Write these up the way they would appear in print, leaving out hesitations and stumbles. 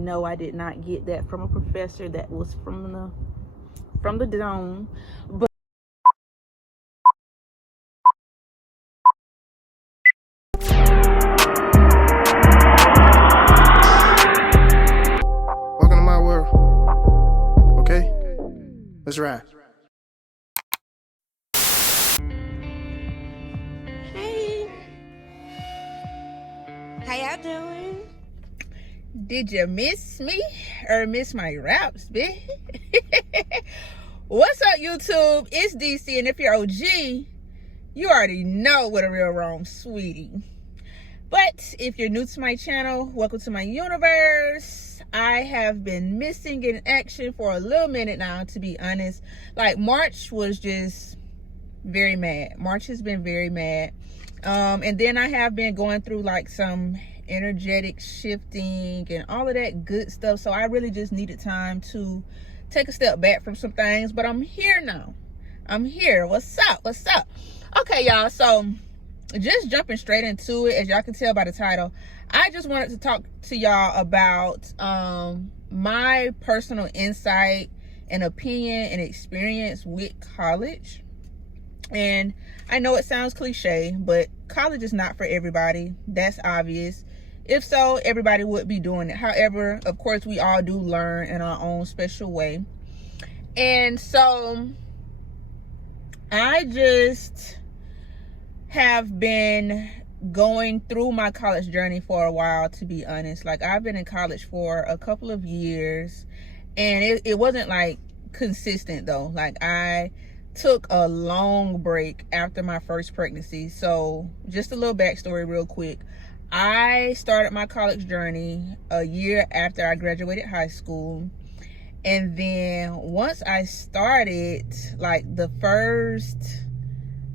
No, I did not get that from a professor. That was from the dome. But welcome to my world. Okay? Let's ride. Hey, how y'all doing? did you miss me or miss my raps, bitch? What's up, YouTube? It's DC, and if you're OG, you already know what a real wrong, sweetie. But if you're new to my channel, welcome to my universe. I have been missing in action for a little minute now, to be honest. Like, March was just very mad. March has been very mad. And then I have been going through like some energetic shifting and all of that good stuff. So I really just needed time to take a step back from some things. But I'm here now. I'm here. What's up? What's up? Okay, y'all. So just jumping straight into it, as y'all can tell by the title, I just wanted to talk to y'all about my personal insight and opinion and experience with college. And I know it sounds cliche, but college is not for everybody. That's obvious. If so, everybody would be doing it. However, of course, we all do learn in our own special way. And so I just have been going through my college journey for a while, to be honest. Like, I've been in college for a couple of years, and it wasn't like consistent though. Like, I took a long break after my first pregnancy. So just a little backstory real quick. I started my college journey a year after I graduated high school. And then once I started, like the first,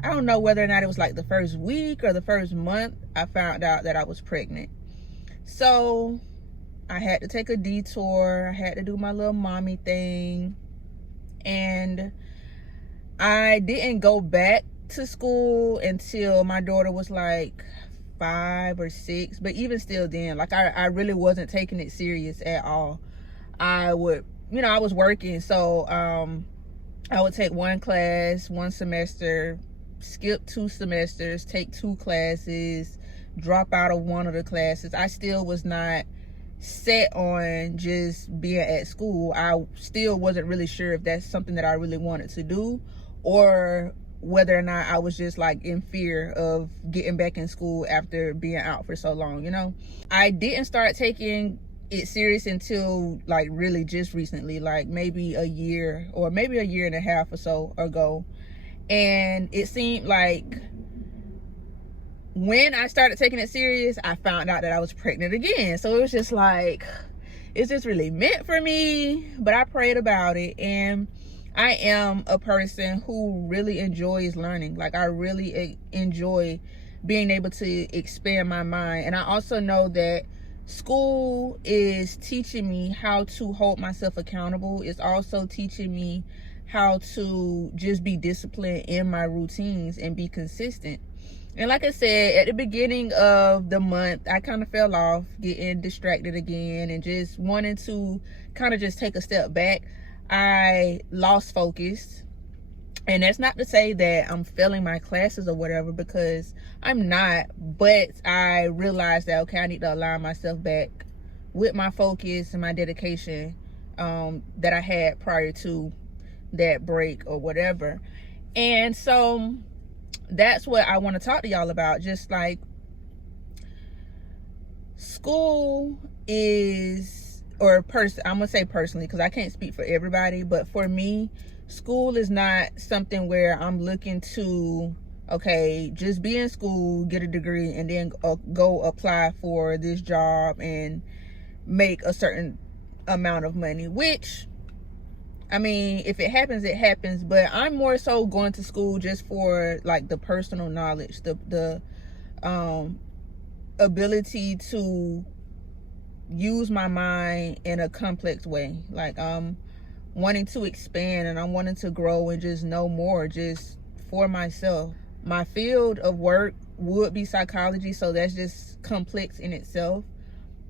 I don't know whether or not it was like the first week or the first month, I found out that I was pregnant. So I had to take a detour. I had to do my little mommy thing. And I didn't go back to school until my daughter was like 5 or 6. But even still then, like I really wasn't taking it serious at all. I would, I was working. So I would take one class, one semester, skip 2 semesters, take 2 classes, drop out of one of the classes. I still was not set on just being at school. I still wasn't really sure if that's something that I really wanted to do, or whether or not I was just like in fear of getting back in school after being out for so long. I didn't start taking it serious until like really just recently, like maybe a year or maybe a year and a half or so ago. And it seemed like when I started taking it serious, I found out that I was pregnant again. So it was just like, is this really meant for me? But I prayed about it, and I am a person who really enjoys learning. Like, I really enjoy being able to expand my mind. And I also know that school is teaching me how to hold myself accountable. It's also teaching me how to just be disciplined in my routines and be consistent. And like I said, at the beginning of the month, I kind of fell off, getting distracted again and just wanting to kind of just take a step back. I lost focus. And that's not to say that I'm failing my classes or whatever, because I'm not. But I realized that, okay, I need to align myself back with my focus and my dedication that I had prior to that break or whatever. And so that's what I want to talk to y'all about. Just like, school is, or I'm gonna say personally, because I can't speak for everybody, but for me, school is not something where I'm looking to, okay, just be in school, get a degree, and then go apply for this job and make a certain amount of money. Which, I mean, if it happens, it happens. But I'm more so going to school just for like the personal knowledge, the ability to use my mind in a complex way. Like, I'm wanting to expand and I'm wanting to grow and just know more just for myself. My field of work would be psychology, so that's just complex in itself,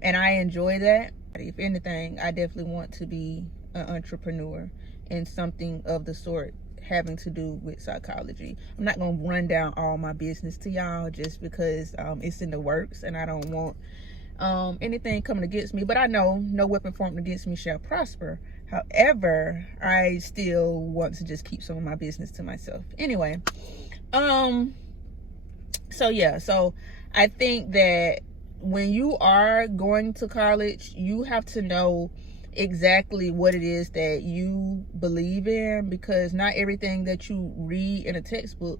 and I enjoy that. If anything, I definitely want to be an entrepreneur in something of the sort having to do with psychology. I'm not going to run down all my business to y'all just because it's in the works, and I don't want anything coming against me. But I know no weapon formed against me shall prosper. However, I still want to just keep some of my business to myself. Anyway, so yeah, so I think that when you are going to college, you have to know exactly what it is that you believe in, because not everything that you read in a textbook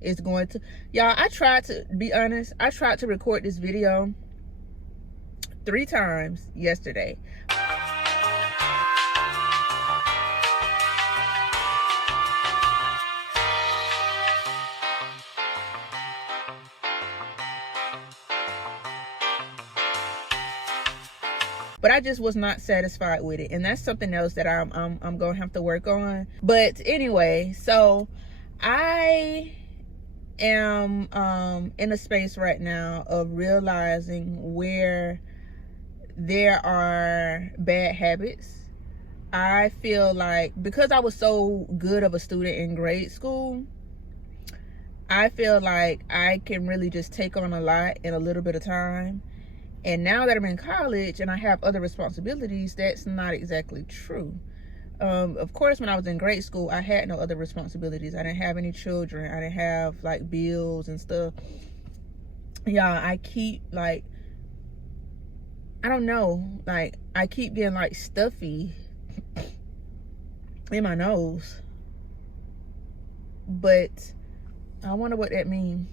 is going to... Y'all, I tried to be honest, I tried to record this video 3 times yesterday. But I just was not satisfied with it, and that's something else that I'm gonna have to work on. But anyway, so I am in a space right now of realizing where there are bad habits. I feel like because I was so good of a student in grade school, I feel like I can really just take on a lot in a little bit of time. And now that I'm in college and I have other responsibilities, that's not exactly true. Of course, when I was in grade school, I had no other responsibilities. I didn't have any children. I didn't have like bills and stuff. Yeah, I keep like, I don't know, like I keep getting like stuffy in my nose. But I wonder what that means.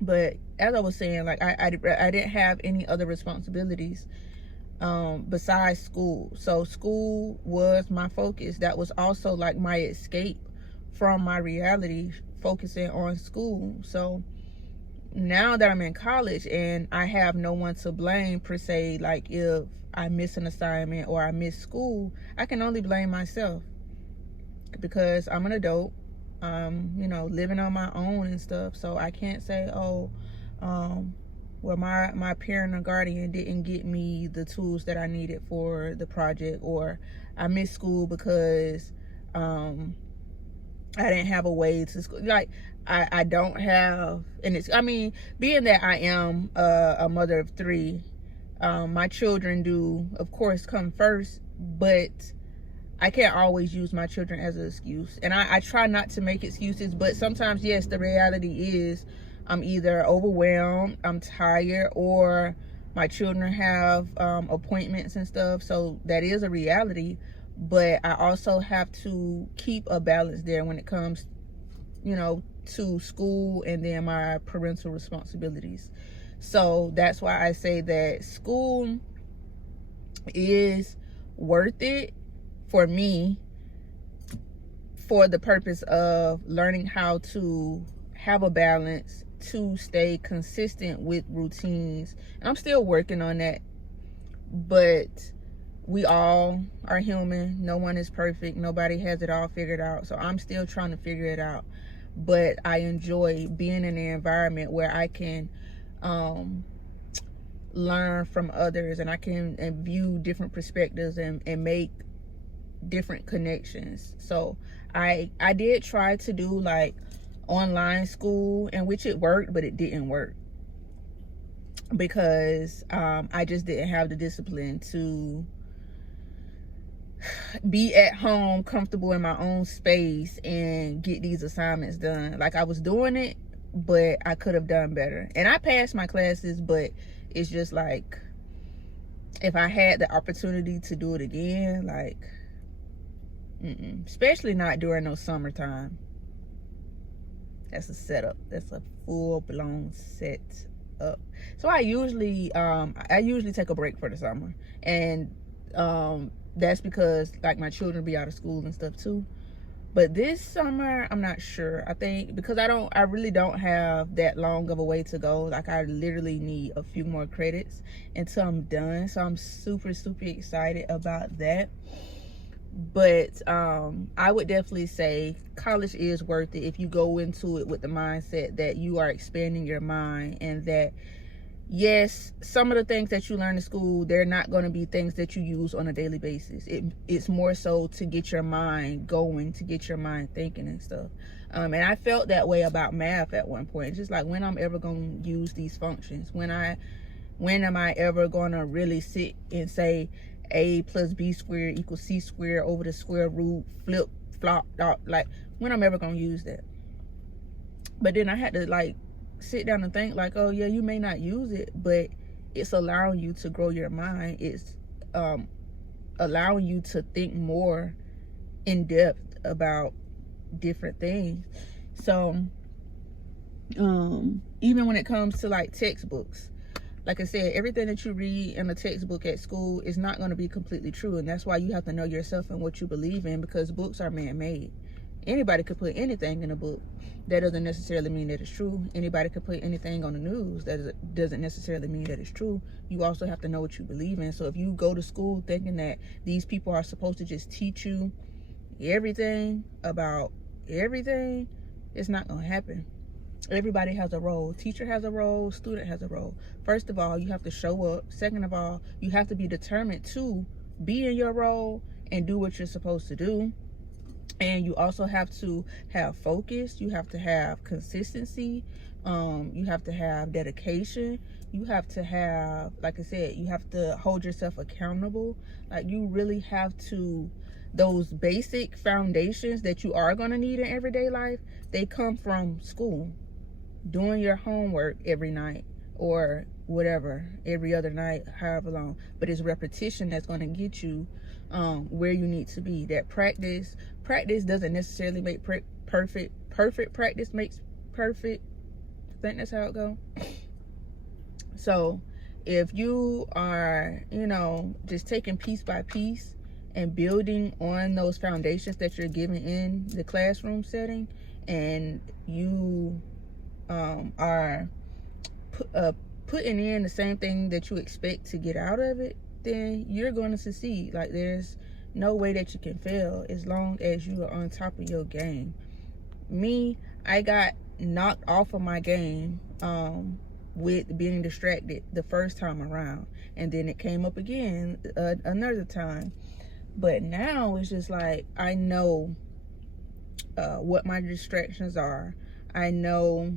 But as I was saying, like I didn't have any other responsibilities besides school. So school was my focus. That was also like my escape from my reality, focusing on school. So now that I'm in college and I have no one to blame per se, like if I miss an assignment or I miss school, I can only blame myself because I'm an adult. You know, living on my own and stuff. So I can't say, oh, well, my parent or guardian didn't get me the tools that I needed for the project, or I missed school because I didn't have a way to school. Like I don't have, and it's, I mean, being that I am a mother of 3, my children do, of course, come first, but I can't always use my children as an excuse. And I try not to make excuses, but sometimes, yes, the reality is I'm either overwhelmed, I'm tired, or my children have appointments and stuff. So that is a reality. But I also have to keep a balance there when it comes, you know, to school and then my parental responsibilities. So that's why I say that school is worth it for me, for the purpose of learning how to have a balance, to stay consistent with routines. And I'm still working on that, but we all are human. No one is perfect. Nobody has it all figured out. So I'm still trying to figure it out. But I enjoy being in an environment where I can learn from others, and I can view different perspectives and make different connections. So I did try to do like online school, in which it worked, but it didn't work because I just didn't have the discipline to be at home, comfortable in my own space, and get these assignments done. Like I was doing it, but I could have done better. And I passed my classes, but it's just like, if I had the opportunity to do it again, like, especially not during no summertime. That's a setup. That's a full-blown setup. So I usually take a break for the summer, and that's because like my children be out of school and stuff too. But this summer, I'm not sure. I think because I really don't have that long of a way to go. Like I literally need a few more credits until I'm done. So I'm super, super excited about that. But I would definitely say college is worth it if you go into it with the mindset that you are expanding your mind, and that yes, some of the things that you learn in school, they're not going to be things that you use on a daily basis. It's more so to get your mind going, to get your mind thinking and stuff. And I felt that way about math at one point. It's just like, when I'm ever going to use these functions? When am I ever going to really sit and say a plus b squared equals c squared over the square root, flip, flop, dot? Like, when I'm ever going to use that? But then I had to like sit down and think like, oh yeah, you may not use it, but it's allowing you to grow your mind. It's allowing you to think more in depth about different things. So even when it comes to like textbooks, like I said, everything that you read in a textbook at school is not going to be completely true. And that's why you have to know yourself and what you believe in, because books are man-made. Anybody could put anything in a book. That doesn't necessarily mean that it's true. Anybody could put anything on the news. That doesn't necessarily mean that it's true. You also have to know what you believe in. So if you go to school thinking that these people are supposed to just teach you everything about everything, it's not going to happen. Everybody has a role. Teacher has a role. Student has a role. First of all, you have to show up. Second of all, you have to be determined to be in your role and do what you're supposed to do. And you also have to have focus. You have to have consistency. You have to have dedication. You have to have, like I said, you have to hold yourself accountable. Like, you really have to, those basic foundations that you are going to need in everyday life, they come from school. Doing your homework every night, or whatever, every other night, however long. But it's repetition that's going to get you where you need to be. That practice doesn't necessarily make perfect. Perfect practice makes perfect. I think that's how it goes. So if you are, just taking piece by piece and building on those foundations that you're given in the classroom setting, and you are putting in the same thing that you expect to get out of it, then you're going to succeed. Like, there's no way that you can fail as long as you are on top of your game. Me, I got knocked off of my game with being distracted the first time around, and then it came up again another time. But now it's just like, I know what my distractions are. I know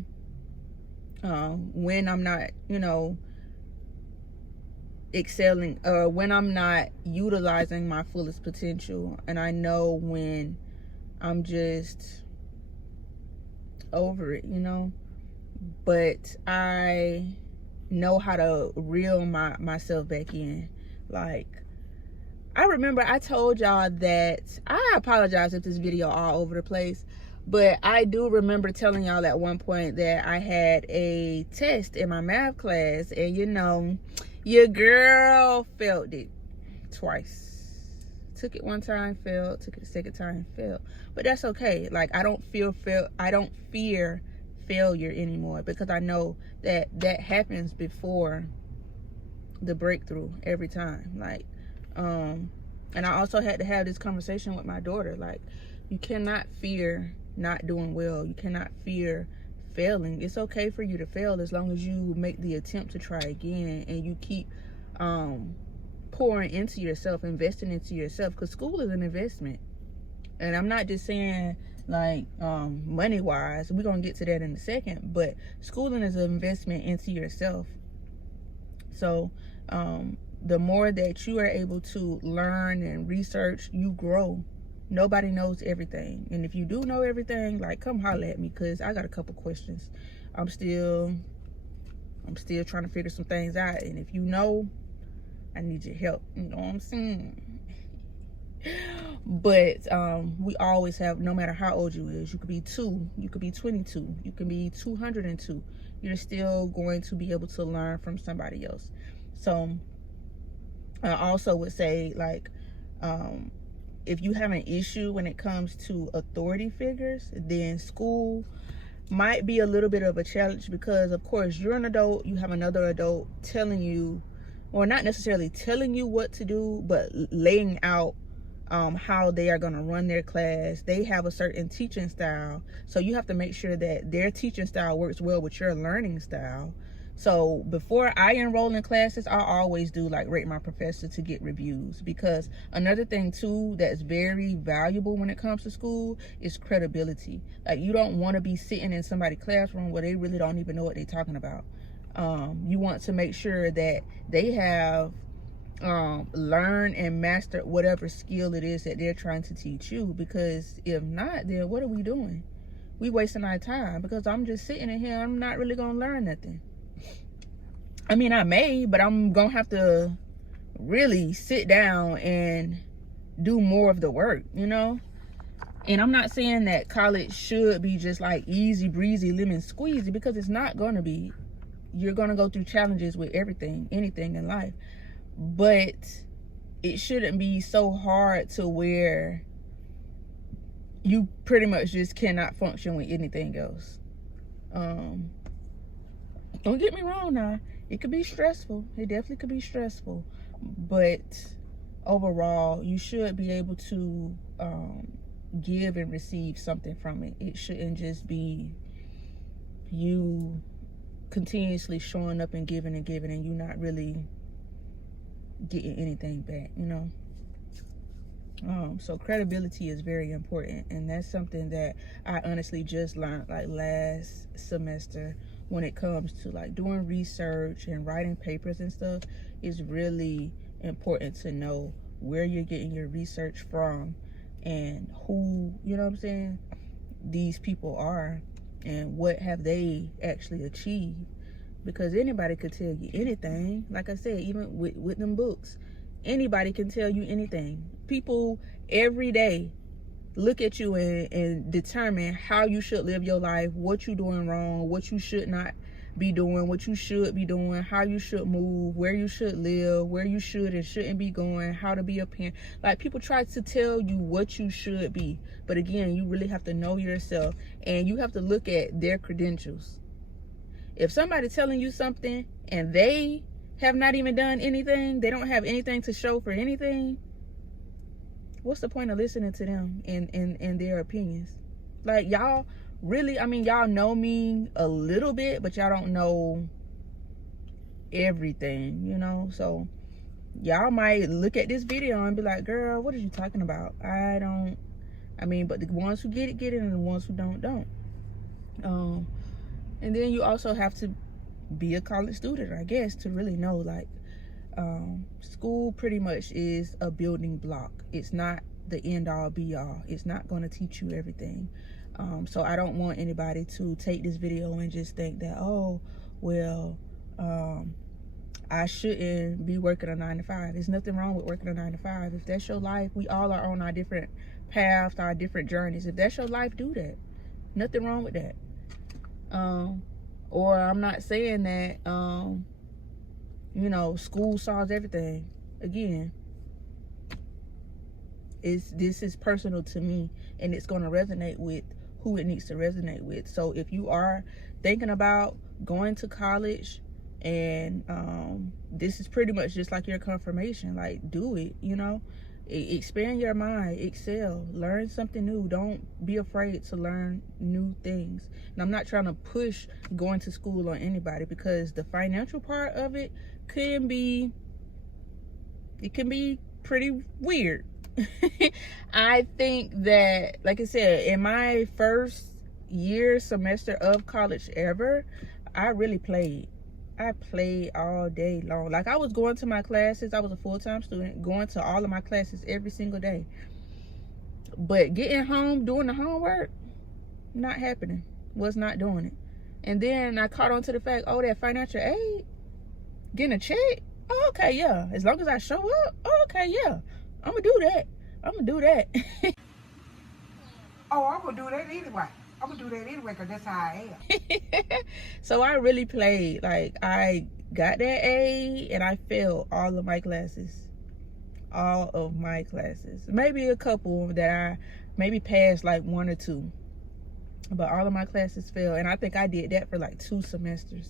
when I'm not, excelling, or when I'm not utilizing my fullest potential. And I know when I'm just over it, but I know how to reel myself back in. Like, I remember I told y'all that, I apologize if this video all over the place, but I do remember telling y'all at one point that I had a test in my math class, and your girl failed it twice. Took it one time, failed. Took it the second time, failed. But that's okay. Like, I don't fear failure anymore, because I know that happens before the breakthrough every time. Like, and I also had to have this conversation with my daughter. Like, you cannot fear not doing well. You cannot fear failing. It's okay for you to fail as long as you make the attempt to try again, and you keep pouring into yourself, investing into yourself, because school is an investment. And I'm not just saying like money wise, we're gonna get to that in a second, but schooling is an investment into yourself. So the more that you are able to learn and research, you grow. Nobody knows everything. And if you do know everything, like, come holler at me, because I got a couple questions. I'm still trying to figure some things out. And if you know, I need your help. You know what I'm saying? But we always have, no matter how old you is, you could be 2, you could be 22, you can be 202. You're still going to be able to learn from somebody else. So I also would say, like, if you have an issue when it comes to authority figures, then school might be a little bit of a challenge, because of course you're an adult, you have another adult telling you, or not necessarily telling you what to do, but laying out how they are going to run their class. They have a certain teaching style, so you have to make sure that their teaching style works well with your learning style. So before I enroll in classes, I always do like rate my professor to get reviews, because another thing too that's very valuable when it comes to school is credibility. Like, you don't want to be sitting in somebody's classroom where they really don't even know what they're talking about. You want to make sure that they have learned and mastered whatever skill it is that they're trying to teach you, because if not, then what are we doing? We wasting our time, because I'm just sitting in here, I'm not really gonna learn nothing. I mean, I may, but I'm gonna have to really sit down and do more of the work, you know? And I'm not saying that college should be just like easy breezy, lemon squeezy, because it's not gonna be. You're gonna go through challenges with everything, anything in life. But it shouldn't be so hard to where you pretty much just cannot function with anything else. Don't get me wrong now. It could be stressful. It definitely could be stressful. But overall, you should be able to give and receive something from it. It shouldn't just be you continuously showing up and giving and you not really getting anything back, you know? So credibility is very important, and that's something that I honestly just learned like last semester. When it comes to like doing research and writing papers and stuff, it's really important to know where you're getting your research from and who, you know what I'm saying, these people are and what have they actually achieved. Because anybody could tell you anything. Like I said, even with them books, anybody can tell you anything. People every day look at you and determine how you should live your life, what you're doing wrong, what you should not be doing, what you should be doing, how you should move, where you should live, where you should and shouldn't be going, how to be a parent. Like, people try to tell you what you should be. But again, you really have to know yourself, and you have to look at their credentials. If somebody's telling you something and they have not even done anything, they don't have anything to show for anything, what's the point of listening to them and their opinions? Like, y'all really, I mean, y'all know me a little bit, but y'all don't know everything, you know? So y'all might look at this video and be like, girl, what are you talking about? But the ones who get it, and the ones who don't. And then you also have to be a college student, I guess, to really know, like, school pretty much is a building block. It's not the end all be all. It's not going to teach you everything. So I don't want anybody to take this video and just think that, oh, well, I shouldn't be working a 9 to 5. There's nothing wrong with working a 9 to 5. If that's your life, we all are on our different paths, our different journeys. If that's your life, do that. Nothing wrong with that. Or I'm not saying that, you know, school solves everything. Again, this is personal to me, and it's going to resonate with who it needs to resonate with. So if you are thinking about going to college, and this is pretty much just like your confirmation, like, do it, you know? Expand your mind, excel, learn something new. Don't be afraid to learn new things. And I'm not trying to push going to school on anybody, because the financial part of it can be pretty weird. I think that, like I said, in my first semester of college ever, I really played. I played all day long. Like, I was going to my classes. I was a full-time student, going to all of my classes every single day. But getting home, doing the homework, not happening. Was not doing it. And then I caught on to the fact, oh, that financial aid, getting a check. Oh, okay, yeah. As long as I show up, oh, okay, yeah. I'm going to do that. I'm going to do that. Oh, I'm going to do that anyway. I'm going to do that anyway, because that's how I am. So I really played. Like, I got that A, and I failed all of my classes. All of my classes. Maybe a couple that I maybe passed, like 1 or 2. But all of my classes failed. And I think I did that for like 2 semesters.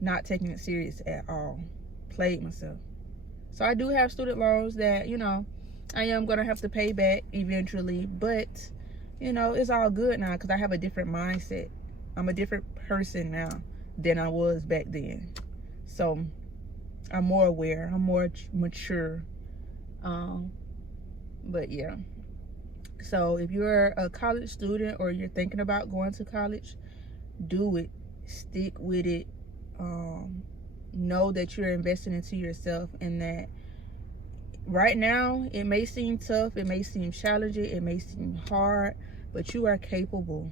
Not taking it serious at all. Played myself. So I do have student loans that, you know, I am going to have to pay back eventually. But, you know, it's all good now, because I have a different mindset. I'm a different person now than I was back then. So I'm more aware, I'm more mature. But yeah, so if you're a college student or you're thinking about going to college, do it, stick with it. Know that you're investing into yourself, and that right now it may seem tough, it may seem challenging, it may seem hard, but you are capable.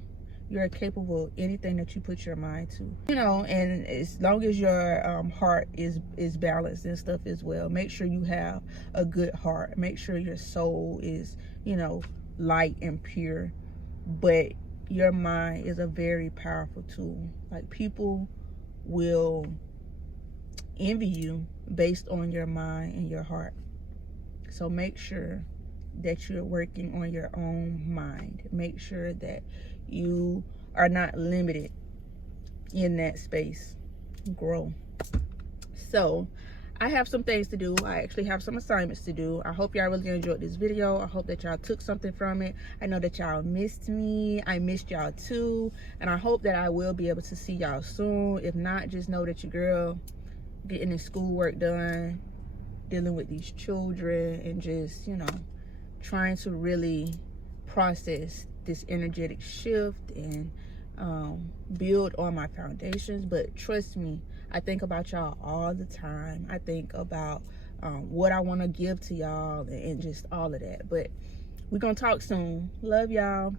You are capable of anything that you put your mind to, you know. And as long as your heart is balanced and stuff as well, make sure you have a good heart, make sure your soul is, you know, light and pure. But your mind is a very powerful tool. Like, people will envy you based on your mind and your heart. So make sure that you're working on your own mind. Make sure that you are not limited in that space. Grow. So I have some things to do. I actually have some assignments to do. I hope y'all really enjoyed this video. I hope that y'all took something from it. I know that y'all missed me. I missed y'all too. And I hope that I will be able to see y'all soon. If not, just know that your girl getting the schoolwork done, dealing with these children, and just, you know, trying to really process this energetic shift and build on my foundations. But trust me, I think about y'all all the time. I think about what I want to give to y'all and just all of that. But we're gonna talk soon. Love y'all.